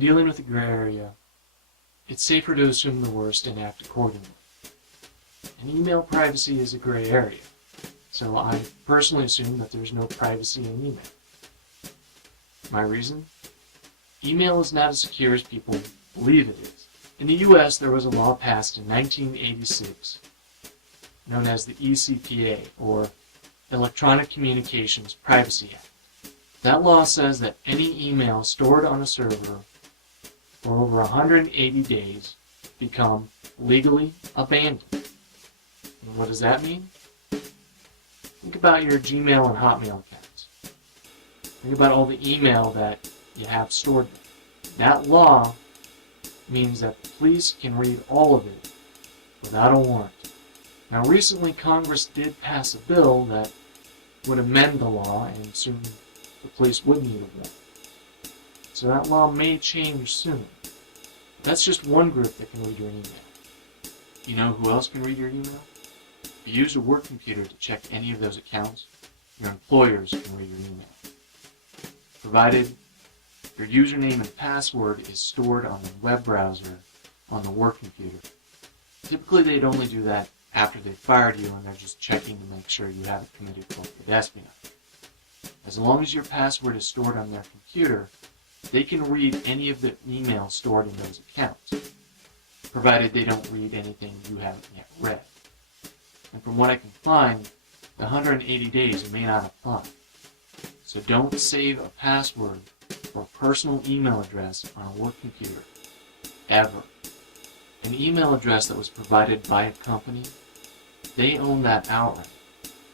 dealing with a gray area, it's safer to assume the worst and act accordingly. And email privacy is a gray area, so I personally assume that there's no privacy in email. My reason? Email is not as secure as people believe it is. In the U.S., there was a law passed in 1986 known as the ECPA, or Electronic Communications Privacy Act. That law says that any email stored on a server for over 180 days become legally abandoned. And what does that mean? Think about your Gmail and Hotmail accounts. Think about all the email that you have stored there. That law means that the police can read all of it without a warrant. Now recently Congress did pass a bill that would amend the law, and soon the police would need a warrant. So that law may change soon. That's just one group that can read your email. You know who else can read your email? If you use a work computer to check any of those accounts, your employers can read your email, provided your username and password is stored on the web browser on the work computer. Typically they'd only do that after they fired you and they're just checking to make sure you haven't committed corporate espionage. As long as your password is stored on their computer, they can read any of the emails stored in those accounts, provided they don't read anything you haven't yet read. And from what I can find, the 180 days may not apply. So don't save a password or personal email address on a work computer, ever. An email address that was provided by a company, they own that outright,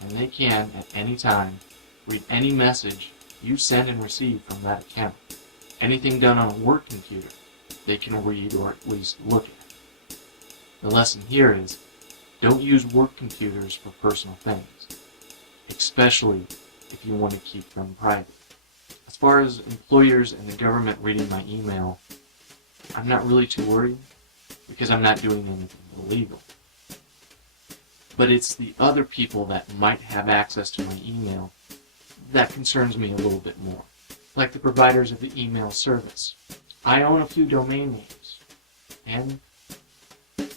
and they can, at any time, read any message you send and receive from that account. Anything done on a work computer, they can read or at least look at. The lesson here is, don't use work computers for personal things, especially if you want to keep them private. As far as employers and the government reading my email, I'm not really too worried because I'm not doing anything illegal. But it's the other people that might have access to my email that concerns me a little bit more. Like the providers of the email service. I own a few domain names, and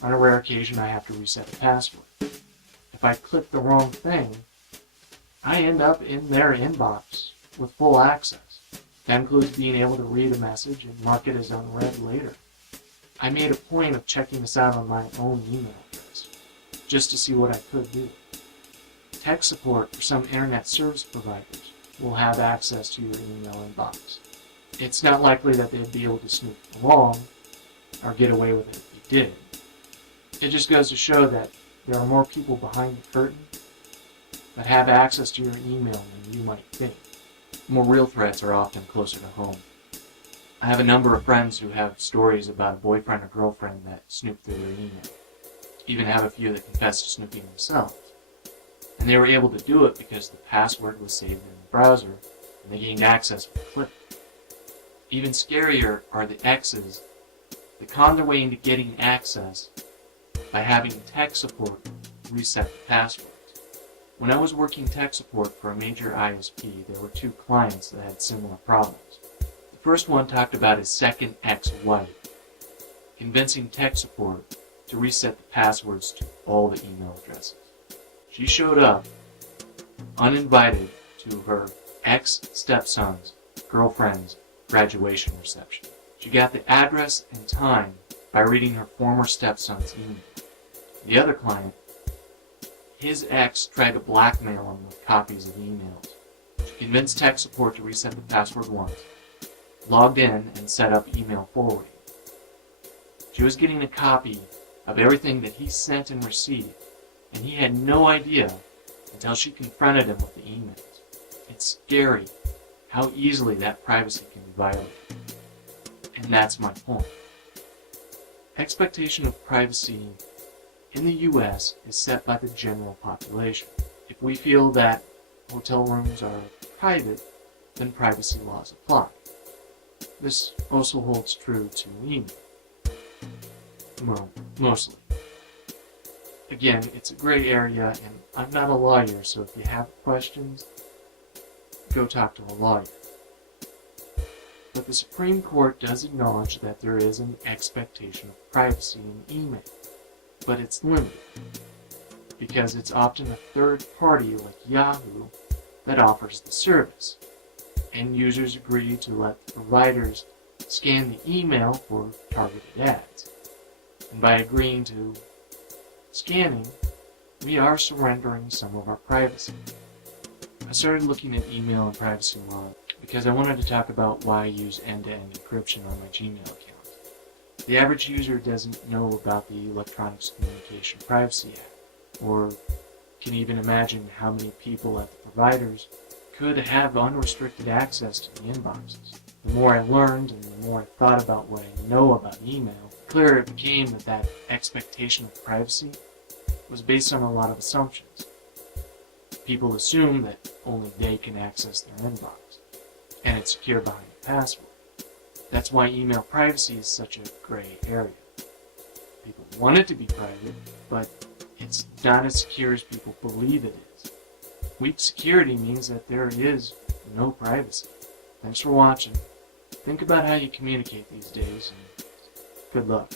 on a rare occasion I have to reset a password. If I click the wrong thing, I end up in their inbox with full access. That includes being able to read a message and mark it as unread later. I made a point of checking this out on my own email address, just to see what I could do. Tech support for some internet service providers will have access to your email inbox. It's not likely that they'd be able to snoop along or get away with it if you did. It just goes to show that there are more people behind the curtain that have access to your email than you might think. More real threats are often closer to home. I have a number of friends who have stories about a boyfriend or girlfriend that snooped through their email. Even have a few that confess to snooping themselves. And they were able to do it because the password was saved in the browser and they gained access with a click. Even scarier are the exes that con their way into getting access by having tech support reset the passwords. When I was working tech support for a major ISP, there were two clients that had similar problems. The first one talked about his second ex-wife, convincing tech support to reset the passwords to all the email addresses. She showed up, uninvited, to her ex-stepson's girlfriend's graduation reception. She got the address and time by reading her former stepson's email. The other client, his ex tried to blackmail him with copies of emails. She convinced tech support to reset the password once, logged in, and set up email forwarding. She was getting a copy of everything that he sent and received, and he had no idea until she confronted him with the emails. It's scary how easily that privacy can be violated. And that's my point. Expectation of privacy in the U.S. is set by the general population. If we feel that hotel rooms are private, then privacy laws apply. This also holds true to email. Well, mostly. Again, it's a gray area, and I'm not a lawyer, so if you have questions, go talk to a lawyer. But the Supreme Court does acknowledge that there is an expectation of privacy in email, but it's limited, because it's often a third party like Yahoo that offers the service, and users agree to let the providers scan the email for targeted ads. And by agreeing to scanning, we are surrendering some of our privacy. I started looking at email and privacy law because I wanted to talk about why I use end-to-end encryption on my Gmail account. The average user doesn't know about the Electronic Communications Privacy Act, or can even imagine how many people at the providers could have unrestricted access to the inboxes. The more I learned and the more I thought about what I know about email, the clearer it became that expectation of privacy was based on a lot of assumptions. People assume that only they can access their inbox, and it's secure behind a password. That's why email privacy is such a gray area. People want it to be private, but it's not as secure as people believe it is. Weak security means that there is no privacy. Thanks for watching. Think about how you communicate these days, and good luck.